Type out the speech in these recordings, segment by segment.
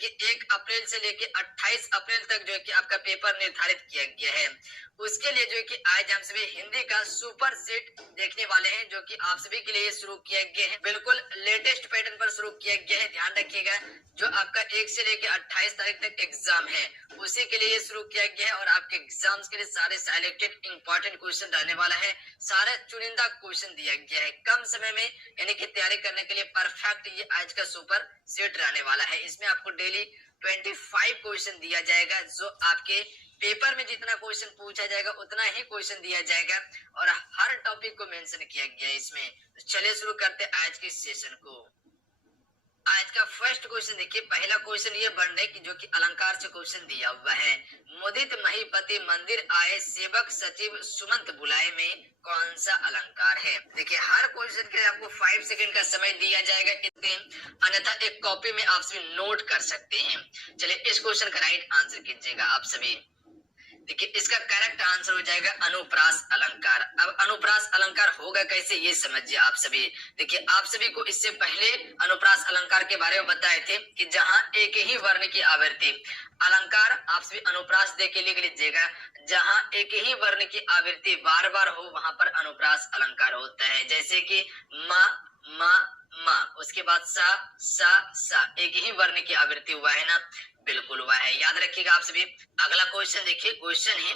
कि 1 अप्रैल से लेके 28 अप्रैल तक जो है कि आपका पेपर निर्धारित किया गया है। उसके लिए जो है कि आज हम सभी हिंदी का सुपर सेट देखने वाले हैं, जो कि आप सभी के लिए शुरू किया गया है। बिल्कुल लेटेस्ट पैटर्न पर शुरू किया गया है। ध्यान रखिएगा, जो आपका 1 से लेके 28 तारीख तक एग्जाम है, उसी के लिए शुरू किया गया है। और आपके एग्जाम्स के लिए सारे सिलेक्टेड इंपॉर्टेंट क्वेश्चन रहने वाला है। सारे चुनिंदा क्वेश्चन दिया गया है कम समय में, यानी कि तैयारी करने के लिए परफेक्ट ये आज का सुपर सेट रहने वाला है। इसमें आपको डेली 25 क्वेश्चन दिया जाएगा। जो आपके पेपर में जितना क्वेश्चन पूछा जाएगा उतना ही क्वेश्चन दिया जाएगा, और हर टॉपिक को मेंशन किया गया है इसमें। तो चलिए शुरू करते हैं आज के सेशन को। आज का फर्स्ट क्वेश्चन देखिए। पहला क्वेश्चन ये बन रहा है कि जो कि अलंकार से क्वेश्चन दिया हुआ है। मुदित महीपति मंदिर आए, सेवक सचिव सुमंत बुलाए में कौन सा अलंकार है? देखिए, हर क्वेश्चन के लिए आपको 5 सेकंड का समय दिया जाएगा इतने, अन्यथा एक कॉपी में आप सभी नोट कर सकते हैं। चलिए इस क्वेश्चन का राइट आंसर कीजिएगा आप सभी। देखिए, इसका करेक्ट आंसर हो जाएगा अनुप्रास अलंकार। अब अनुप्रास अलंकार होगा कैसे, ये समझिए आप सभी। देखिए, आप सभी को इससे पहले अनुप्रास अलंकार के बारे में बताए थे कि जहां एक ही वर्ण की आवृत्ति, अलंकार आप सभी अनुप्रास दे के लिख लीजिएगा, जहां एक ही वर्ण की आवृत्ति बार बार हो वहां पर अनुप्रास अलंकार होता है। जैसे कि मा मा मा, उसके बाद सा सा सा, एक ही वर्ण की आवृत्ति हुआ है ना, बिल्कुल हुआ है, याद रखिएगा आप सभी। अगला क्वेश्चन देखिए। क्वेश्चन है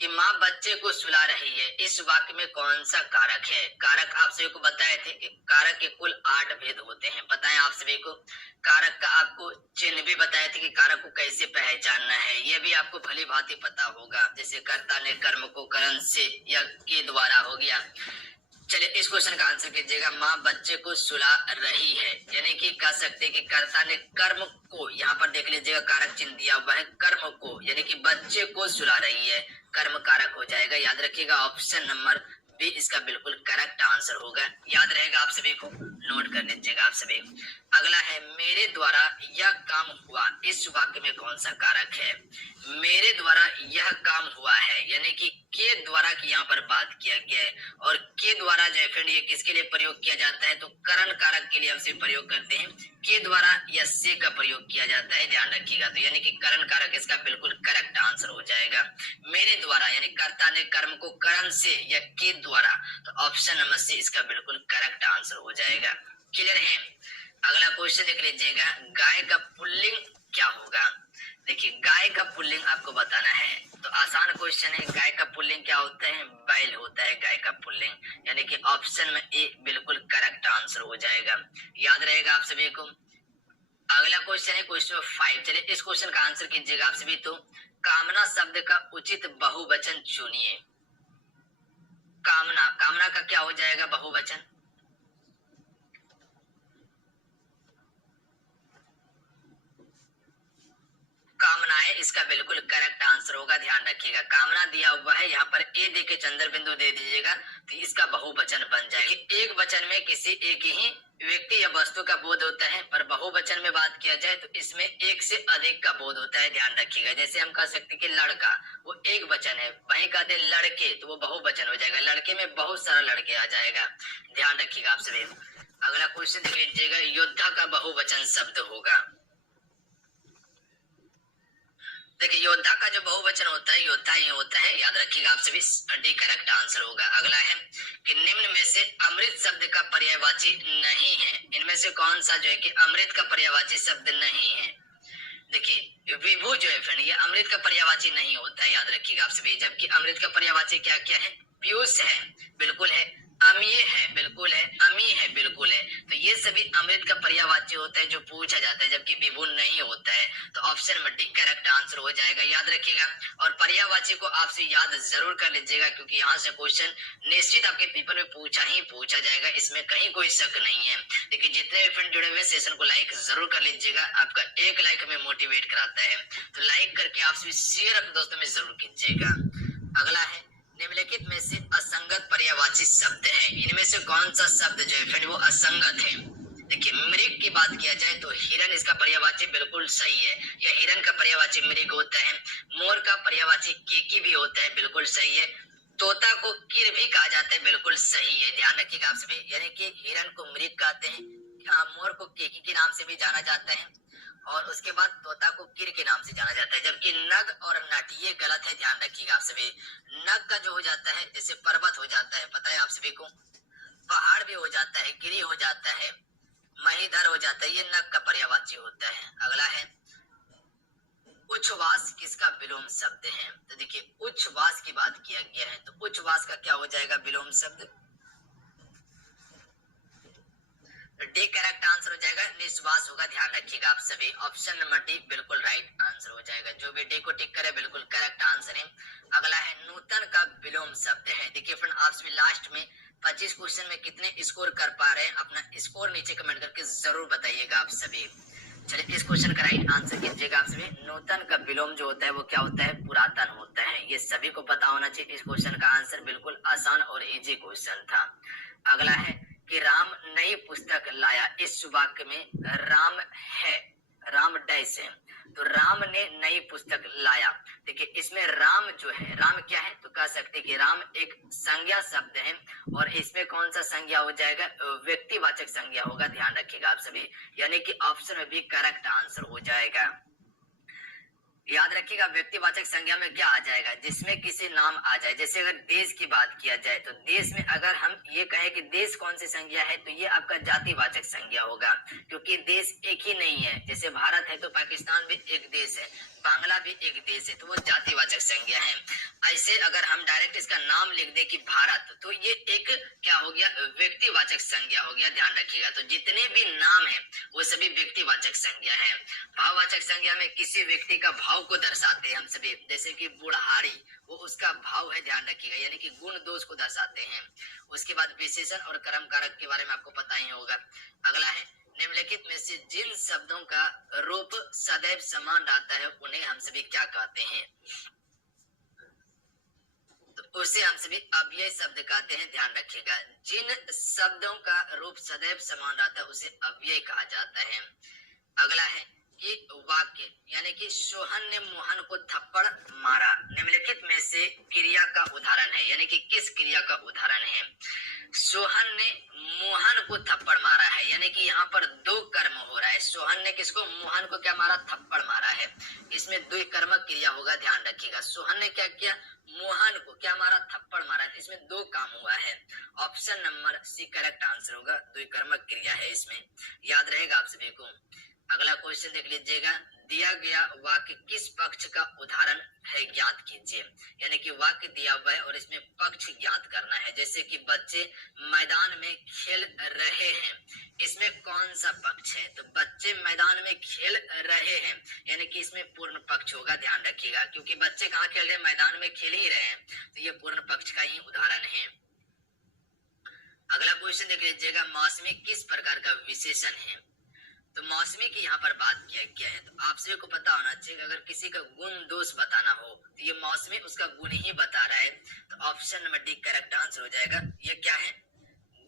कि माँ बच्चे को सुला रही है, इस वाक्य में कौन सा कारक है? कारक आप सभी को बताए थे कि कारक के कुल 8 भेद होते हैं, बताएं आप सभी को। कारक का आपको चिन्ह भी बताए थे कि कारक को कैसे पहचानना है, ये भी आपको भली भांति पता होगा। जैसे कर्ता ने कर्म को करण से या के द्वारा हो गया। चलिए इस क्वेश्चन का आंसर कीजिएगा। माँ बच्चे को सुला रही है, यानी कि कह सकते हैं कि कर्ता ने कर्म को, यहाँ पर देख लीजिएगा कारक चिन्ह दिया हुआ है, कर्म को, यानी कि बच्चे को सुला रही है, कर्म कारक हो जाएगा। याद रखिएगा ऑप्शन नंबर बी इसका बिल्कुल करेक्ट आंसर होगा। याद रहेगा आप सभी को, नोट कर लीजिएगा आप सभी। अगला है मेरे द्वारा यह काम हुआ, इस वाक्य में कौन सा कारक है? मेरे द्वारा यह काम हुआ है, यानी कि के द्वारा की यहाँ पर बात किया गया है। और के द्वारा जो है फ्रेंड ये किसके लिए प्रयोग किया जाता है? तो करण कारक के लिए हम सिर्फ प्रयोग करते हैं। के द्वारा या से का प्रयोग किया जाता है, ध्यान रखिएगा। तो यानी कि करण कारक इसका बिल्कुल करेक्ट आंसर हो जाएगा। मेरे द्वारा यानी कर्ता ने कर्म को करण से या के द्वारा, तो ऑप्शन नंबर सी इसका बिल्कुल करेक्ट आंसर हो जाएगा। क्लियर है? अगला क्वेश्चन देख लीजिएगा। गाय का पुल्लिंग क्या होगा? देखिए, गाय का पुल्लिंग आपको बताना है, तो आसान क्वेश्चन है। गाय का पुल्लिंग क्या होता है? बैल होता है गाय का पुल्लिंग, यानी कि ऑप्शन में ए बिल्कुल करेक्ट आंसर हो जाएगा। याद रहेगा आप सभी को। अगला क्वेश्चन है क्वेश्चन 5। चलिए इस क्वेश्चन का आंसर कीजिएगा आप सभी। तो कामना शब्द का उचित बहुवचन चुनिए। कामना, कामना का क्या हो जाएगा बहुवचन? कामनाएं इसका बिल्कुल करेक्ट आंसर होगा। ध्यान रखिएगा, कामना दिया हुआ है, यहाँ पर ए दे के चंद्र बिंदु दे दीजिएगा, तो इसका बहुवचन बन जाएगा। एक वचन में किसी एक ही व्यक्ति या वस्तु का बोध होता है, पर बहुवचन में बात किया जाए तो इसमें एक से अधिक का बोध होता है। ध्यान रखिएगा, जैसे हम कह सकते हैं कि लड़का, वो एक वचन है, वहीं कहते लड़के तो वो बहुवचन हो जाएगा, लड़के में बहुत सारा लड़के आ जाएगा। ध्यान रखिएगा आप सभी। अगला क्वेश्चन देख लीजिएगा। योद्धा का बहुवचन शब्द होगा। देखिए, योद्धा का जो बहुवचन होता है योद्धा ही होता है, याद रखिएगा आप सभी। डी करेक्ट आंसर होगा। अगला है कि निम्न में से अमृत शब्द का पर्यायवाची नहीं है, इनमें से कौन सा जो है कि अमृत का पर्यायवाची शब्द नहीं है? देखिए, विभु जो है फ्रेंड ये अमृत का पर्यायवाची नहीं होता है, याद रखिएगा आप सभी। जबकि अमृत का पर्यायवाची क्या क्या है? पीयूष है, बिल्कुल है, अमीय है, बिल्कुल है, अमी है, बिल्कुल है। तो ये सभी अमृत का पर्यायवाची होता है जो पूछा जाता है, जबकि विभु नहीं होता है। तो ऑप्शन में डी करेक्ट आंसर हो जाएगा। याद रखिएगा, और पर्यायवाची को आपसे याद जरूर कर लीजिएगा, क्योंकि यहाँ से क्वेश्चन निश्चित आपके पेपर में पूछा जाएगा, इसमें कहीं कोई शक नहीं है। लेकिन जितने भी फ्रेंड जुड़े हुए सेशन को लाइक जरूर कर लीजिएगा, आपका एक लाइक हमें मोटिवेट कराता है। तो लाइक करके आप सभी शेयर अपने दोस्तों में जरूर कीजिएगा। अगला है निम्नलिखित में से असंगत पर्यायवाची शब्द है, इनमें से कौन सा शब्द जो है फिर वो असंगत है? देखिए, मृग की बात किया जाए तो हिरन इसका पर्यायवाची बिल्कुल सही है, या हिरन का पर्यायवाची मृग होता है। मोर का पर्यायवाची केकी भी होता है, बिल्कुल सही है। तोता को किर भी कहा जाता है, बिल्कुल सही है। ध्यान रखिएगा आप सभी, यानी कि हिरन को मृग कहते हैं, मोर को केकी के नाम से भी जाना जाता है, और उसके बाद तोता को किर के नाम से जाना जाता है, जबकि नग और नट ये गलत है, ध्यान रखिएगा आप सभी। नग का जो हो जाता है जैसे पर्वत हो जाता है, पता है आप सभी को, पहाड़ भी हो जाता है, गिरी हो जाता है, महीधर हो जाता है, ये नग का पर्यायवाची होता है। अगला है उच्छ्वास किसका विलोम शब्द है? तो देखिए उच्छ्वास की बात किया गया है, तो उच्छ्वास का क्या हो जाएगा विलोम शब्द? डी करेक्ट आंसर हो जाएगा, निश्वास होगा, ध्यान रखिएगा आप सभी। ऑप्शन नंबर डी बिल्कुल राइट आंसर हो जाएगा, जो भी डी को टिक करे बिल्कुल करेक्ट आंसर है। अगला है नूतन का विलोम शब्द है। देखिए फ्रेंड आप सभी लास्ट में 25 क्वेश्चन में कितने स्कोर कर पा रहे हैं, अपना स्कोर नीचे कमेंट करके जरूर बताइएगा आप सभी। चलिए इस क्वेश्चन का राइट आंसर कीजिएगा आप सभी। नूतन का विलोम जो होता है वो क्या होता है? पुरातन होता है, ये सभी को पता होना चाहिए। इस क्वेश्चन का आंसर बिल्कुल आसान और इजी क्वेश्चन था। अगला है कि राम नई पुस्तक लाया, इस वाक्य में राम है, राम डैश है, तो राम ने नई पुस्तक लाया। देखिए इसमें राम जो है, राम क्या है? तो कह सकते कि राम एक संज्ञा शब्द है, और इसमें कौन सा संज्ञा हो जाएगा? व्यक्तिवाचक संज्ञा होगा, ध्यान रखिएगा आप सभी। यानी कि ऑप्शन में भी करेक्ट आंसर हो जाएगा। याद रखिएगा व्यक्तिवाचक संज्ञा में क्या आ जाएगा? जिसमें किसी नाम आ जाए। जैसे अगर देश की बात किया जाए तो देश में अगर हम ये कहें कि देश कौन सी संज्ञा है, तो ये आपका जातिवाचक संज्ञा होगा, क्योंकि देश एक ही नहीं है। जैसे भारत है तो पाकिस्तान भी एक देश है, बांग्ला भी एक देश है, तो वो जातिवाचक संज्ञा है। ऐसे अगर हम डायरेक्ट इसका नाम लिख दे कि भारत, तो ये एक क्या हो गया? व्यक्तिवाचक संज्ञा हो गया, ध्यान रखिएगा। तो जितने भी नाम है वो सभी व्यक्तिवाचक संज्ञा है। भाववाचक संज्ञा में किसी व्यक्ति का भाव को दर्शाते हैं हम सभी, जैसे कि बुढ़ारी, वो उसका भाव है, ध्यान रखिएगा, यानी कि गुण दोष को दर्शाते हैं। उसके बाद विशेषण और कर्म कारक के बारे में आपको पता ही होगा। अगला है निम्नलिखित में से जिन शब्दों का रूप सदैव समान रहता है उन्हें हम सभी क्या कहते हैं? तो उसे हम सभी अव्यय शब्द कहते हैं, ध्यान रखिएगा। जिन शब्दों का रूप सदैव समान रहता है उसे अव्यय कहा जाता है। अगला है कि वाक्य, यानी कि सोहन ने मोहन को थप्पड़ मारा, निम्नलिखित में से क्रिया का उदाहरण है, यानी कि किस क्रिया का उदाहरण है? सोहन ने मोहन को थप्पड़ मारा है, यानी कि यहाँ पर दो कर्म हो रहा है। सोहन ने किसको? मोहन को क्या मारा? थप्पड़ मारा है। इसमें द्विकर्मक क्रिया होगा, ध्यान रखिएगा। सोहन ने क्या किया? मोहन को क्या मारा? थप्पड़ मारा। इसमें दो काम हुआ है। Option number C correct answer होगा, द्विकर्मक क्रिया है इसमें, याद रहेगा आप सभी को। अगला क्वेश्चन देख लीजिएगा, दिया गया वाक्य किस पक्ष का उदाहरण है, ज्ञात कीजिए। यानी कि वाक्य दिया हुआ है और इसमें पक्ष ज्ञात करना है। जैसे कि बच्चे मैदान में खेल रहे हैं, इसमें कौन सा पक्ष है? तो बच्चे मैदान में खेल रहे हैं, यानी कि इसमें पूर्ण पक्ष होगा, ध्यान रखिएगा, क्योंकि बच्चे कहाँ खेल रहे हैं? मैदान में खेल ही रहे हैं, तो ये पूर्ण पक्ष का ही उदाहरण है। अगला क्वेश्चन देख लीजिएगा, मौसमी किस प्रकार का विशेषण है? तो मौसमी की यहाँ पर बात किया गया है, तो आप सभी को पता होना चाहिए कि अगर किसी का गुण दोष बताना हो तो ये मौसमी उसका गुण ही बता रहा है, तो option number D correct answer हो जाएगा। ये क्या है?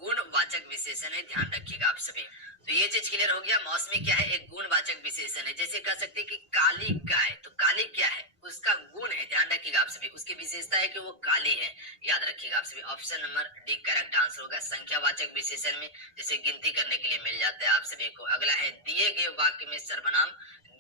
गुणवाचक विशेषण है, ध्यान रखिएगा आप सभी। तो ये चीज क्लियर हो गया, मौसमी क्या है? एक गुणवाचक विशेषण है। जैसे कह सकते हैं कि काली गाय, तो काली क्या है? उसका गुण है, ध्यान रखिएगा आप सभी। उसकी विशेषता है कि वो काली है, याद रखिएगा आप सभी। Option number D correct answer होगा। संख्यावाचक विशेषण में जैसे गिनती करने के लिए मिल जाता है आप सभी को। अगला है दिए गए वाक्य में सर्वनाम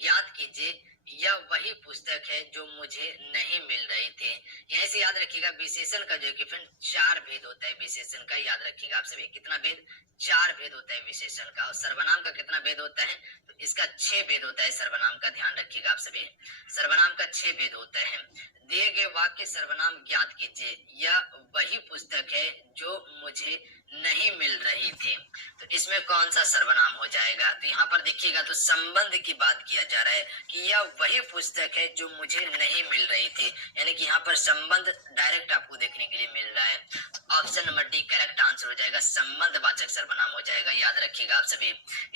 ज्ञात कीजिए, यह वही पुस्तक है जो मुझे नहीं मिल रही थी। यहीं से याद रखिएगा विशेषण का जो कि फ्रेंड 4 भेद होता है विशेषण का, याद रखिएगा आप सभी। कितना भेद? 4 भेद होता है विशेषण का। और सर्वनाम का कितना भेद होता है? तो इसका 6 भेद होता है सर्वनाम का, ध्यान रखिएगा आप सभी। सर्वनाम का 6 भेद होता है। दिए गए वाक्य सर्वनाम ज्ञात कीजिए, यह वही पुस्तक है जो मुझे नहीं मिल रही थी, तो इसमें कौन सा सर्वनाम हो जाएगा? तो यहाँ पर देखिएगा तो संबंध की बात किया जा रहा है कि यह वही पुस्तक है जो मुझे नहीं मिल रही थी, यानी कि यहाँ पर संबंध डायरेक्ट आपको देखने के लिए मिल रहा है। Option number D correct answer हो जाएगा, संबंधवाचक सर्वनाम हो जाएगा, याद रखिएगा आप सभी।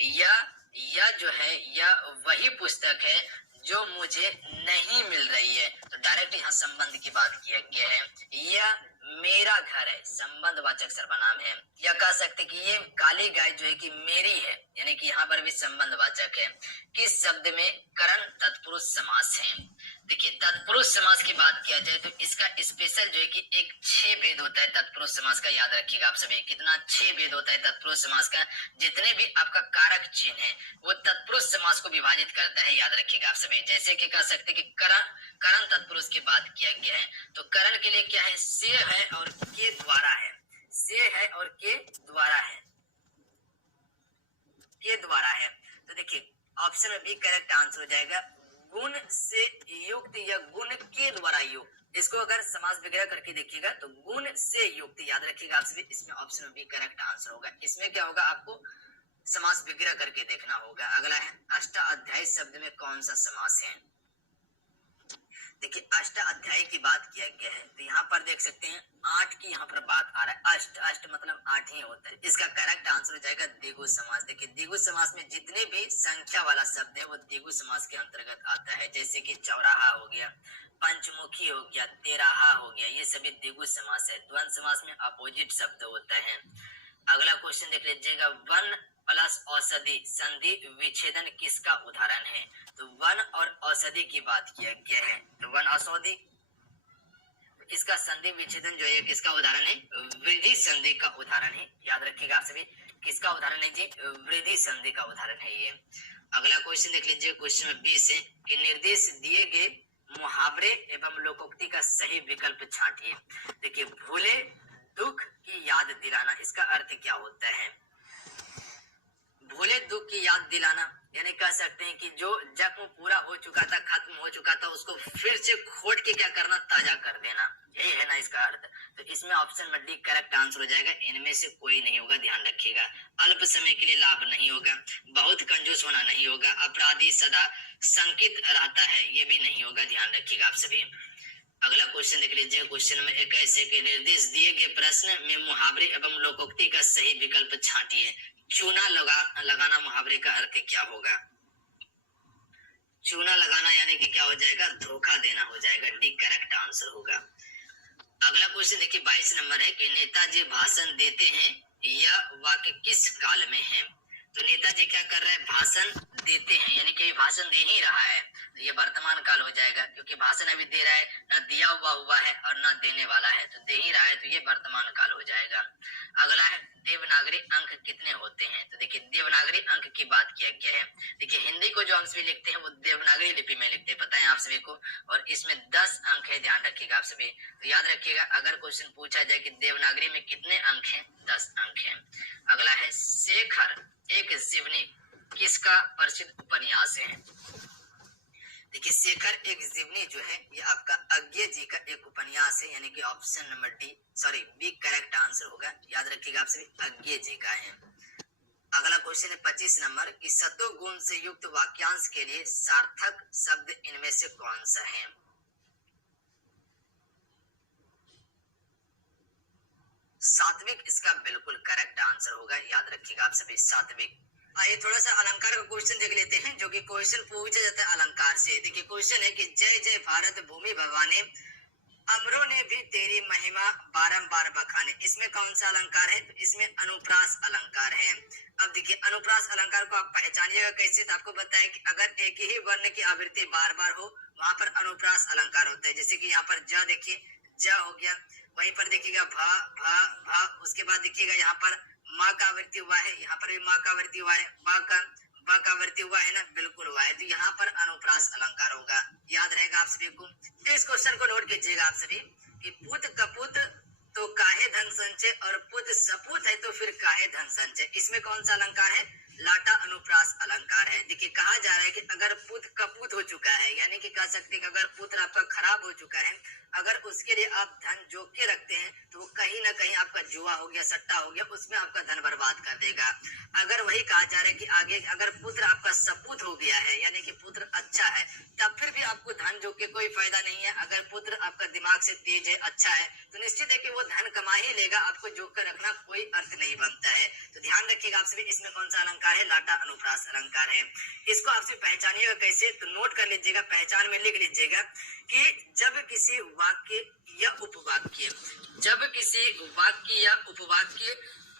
यह जो है यह वही पुस्तक है जो मुझे नहीं मिल रही है, तो डायरेक्ट यहाँ संबंध की बात किया गया है। यह मेरा घर है, संबंधवाचक सर्वनाम है। या कह सकते कि ये काली गाय जो है कि मेरी है, यानी कि यहाँ पर भी संबंधवाचक है। किस शब्द में करण तत्पुरुष समास है? देखिए तत्पुरुष समास की बात किया जाए तो इसका स्पेशल जो है कि एक 6 भेद होता है तत्पुरुष समास का, याद रखिएगा आप सभी। कितना 6 भेद होता है तत्पुरुष समास का। जितने भी आपका कारक चिन्ह है वो तत्पुरुष समास को विभाजित करता है, याद रखिएगा आप सभी। जैसे कि कह सकते कि करण तत्पुरुष की बात किया गया है तो करण के लिए क्या है, से है और के द्वारा है, से है और के द्वारा है, के द्वारा है। तो देखिए ऑप्शन में बी करेक्ट आंसर हो जाएगा, गुण से युक्त या गुण के द्वारा युक्त। इसको अगर समास विग्रह करके देखिएगा तो गुण से युक्त, याद रखिएगा आप सभी। इसमें ऑप्शन में बी करेक्ट आंसर होगा। इसमें क्या होगा, आपको समास विग्रह करके देखना होगा। अगला है अष्टाध्यायी शब्द में कौन सा समास है। देखिए अष्टाध्यायी की बात किया गया है तो यहाँ पर देख सकते हैं 8 की यहाँ पर बात आ रहा है। अष्ट मतलब 8 ही होता है। इसका करेक्ट आंसर हो जाएगा द्विगु समास। देखिए द्विगु समास में जितने भी संख्या वाला शब्द है वो द्विगु समास के अंतर्गत आता है। जैसे कि चौराहा हो गया, पंचमुखी हो गया, तेराहा हो गया, ये सभी द्विगु समास है। द्वंद्व समास में अपोजिट शब्द होता है। अगला क्वेश्चन देख लीजिएगा, वन प्लस औषधि संधि विच्छेदन किसका उदाहरण है। तो वन और औषधि की बात किया गया है तो वन औषधि, इसका संधि विच्छेदन जो है किसका उदाहरण है, वृद्धि संधि का उदाहरण है। याद रखिएगा आप सभी, किसका उदाहरण है जी, वृद्धि संधि का उदाहरण है ये। अगला क्वेश्चन देख लीजिए, क्वेश्चन में 20 है कि निर्देश दिए गए मुहावरे एवं लोकोक्ति का सही विकल्प छांटिए। देखिए भूले दुख की याद दिलाना, इसका अर्थ क्या होता है। भूले दुख की याद दिलाना यानी कह सकते हैं कि जो जख्म पूरा हो चुका था, खत्म हो चुका था, उसको फिर से खोट के क्या करना, ताजा कर देना, यही है ना इसका अर्थ। तो इसमें ऑप्शन में डी करेक्ट आंसर हो जाएगा। इनमें से कोई नहीं होगा, ध्यान रखिएगा। अल्प समय के लिए लाभ नहीं होगा, बहुत कंजूस होना नहीं होगा, अपराधी सदा शंकित रहता है, ये भी नहीं होगा, ध्यान रखिएगा आप सभी। अगला क्वेश्चन देख लीजिए, क्वेश्चन में 21 है कि निर्देश दिए गए प्रश्न में मुहावरे एवं लोकोक्ति का सही विकल्प छांटिए। चूना लगाना मुहावरे का अर्थ क्या होगा। चूना लगाना यानी कि क्या हो जाएगा, धोखा देना हो जाएगा, डी करेक्ट आंसर होगा। अगला क्वेश्चन देखिए 22 नंबर है कि नेताजी भाषण देते हैं, यह वाक्य किस काल में है। तो नेताजी क्या कर रहे हैं, भाषण देते हैं, यानी कि भाषण दे ही रहा है, तो ये वर्तमान काल हो जाएगा क्योंकि भाषण अभी दे रहा है, ना दिया हुआ है और ना देने वाला है, तो दे ही रहा है, तो ये वर्तमान काल हो जाएगा। अगला है देवनागरी अंक कितने होते हैं। तो देखिए देवनागरी अंक की बात किया गया है। देखिए हिंदी को जो हम सभी लिखते हैं वो देवनागरी लिपि में लिखते हैं, पता है आप सभी को, और इसमें 10 अंक है, ध्यान रखिएगा आप सभी। तो याद रखिएगा अगर क्वेश्चन पूछा जाए कि देवनागरी में कितने अंक हैं, 10 अंक हैं। अगला है शेखर एक जीवनी किसका प्रसिद्ध उपन्यास है। देखिए शेखर एक जीवनी जो है ये आपका अज्ञे जी का एक उपन्यास है, यानी कि option number B correct answer होगा। याद रखिएगा आप सभी, अज्ञे जी का है। अगला क्वेश्चन है 25 नंबर कि सतो गुण से युक्त वाक्यांश के लिए सार्थक शब्द इनमें से कौन सा है। सात्विक इसका बिल्कुल करेक्ट आंसर होगा, याद रखिएगा आप सभी, सात्विक। आइए थोड़ा सा अलंकार का क्वेश्चन देख लेते हैं, जो कि क्वेश्चन पूछा जाता है अलंकार से। देखिए क्वेश्चन है कि जय जय भारत भूमि भवानी, अमरों ने भी तेरी महिमा बारंबार बखाने, इसमें कौन सा अलंकार है। तो इसमें अनुप्रास अलंकार है। अब देखिए अनुप्रास अलंकार को आप पहचानिएगा कैसे, तो आपको बताया कि अगर एक ही वर्ण की आवृत्ति बार बार हो वहां पर अनुप्रास अलंकार होता है। जैसे कि यहाँ पर ज देखिए, ज हो गया, वहीं पर देखिएगा भा भा भा, उसके बाद देखिएगा यहाँ पर माँ का आवृत्ति हुआ है, यहाँ पर भी माँ का आवृत्ति हुआ है, बा का आवृत्ति हुआ है ना, बिल्कुल हुआ है, तो यहाँ पर अनुप्रास अलंकार होगा। याद रहेगा आप सभी को। तो इस क्वेश्चन को नोट कीजिएगा आप सभी कि पुत कपुत तो काहे धन संचय और पुत सपूत है तो फिर काहे धन संचय, इसमें कौन सा अलंकार है, लाटा अनुप्रास अलंकार है। देखिए कहा जा रहा है कि अगर पुत्र कपूत हो चुका है, यानी कि कह सकते हैं कि अगर पुत्र आपका खराब हो चुका है, अगर उसके लिए आप धन जोड़ के रखते हैं तो वो कहीं ना कहीं आपका जुआ हो गया, सट्टा हो गया, उसमें आपका धन बर्बाद कर देगा। अगर वही कहा जा रहा है कि आगे अगर पुत्र आपका सपूत हो गया है, यानी कि पुत्र अच्छा है, तब फिर भी आपको धन जोड़ के कोई फायदा नहीं है। अगर पुत्र आपका दिमाग से तेज है, अच्छा है, तो निश्चित है कि वो धन कमा ही लेगा, आपको जोड़ कर रखना कोई अर्थ नहीं बनता है। तो ध्यान रखिएगा आप सभी, इसमें कौन सा अलंकार है, लाटा अनुप्रास अलंकार है। इसको आपसे पहचानिएगा कैसे, तो नोट कर लीजिएगा, पहचान में लिख लीजिएगा कि जब किसी वाक्य या उपवाक्य, जब किसी वाक्य या उपवाक्य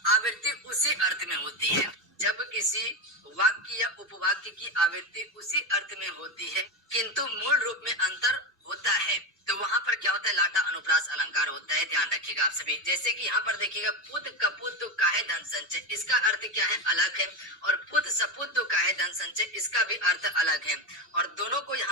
आवृत्ति उसी अर्थ में होती है, जब किसी वाक्य या उपवाक्य की आवृत्ति उसी अर्थ में होती है किंतु मूल रूप में अंतर होता है। तो वहां पर क्या होता है, लाटा अनुप्रास अलंकार होता है, ध्यान रखिएगा आप सभी। जैसे कि यहाँ पर देखिएगा, पुत कपुत तो काहे धन संचय, इसका अर्थ क्या है, अलग है। और पुत सपुत तो काहे धन संचय, इसका भी अर्थ अलग है। और दोनों को यहाँ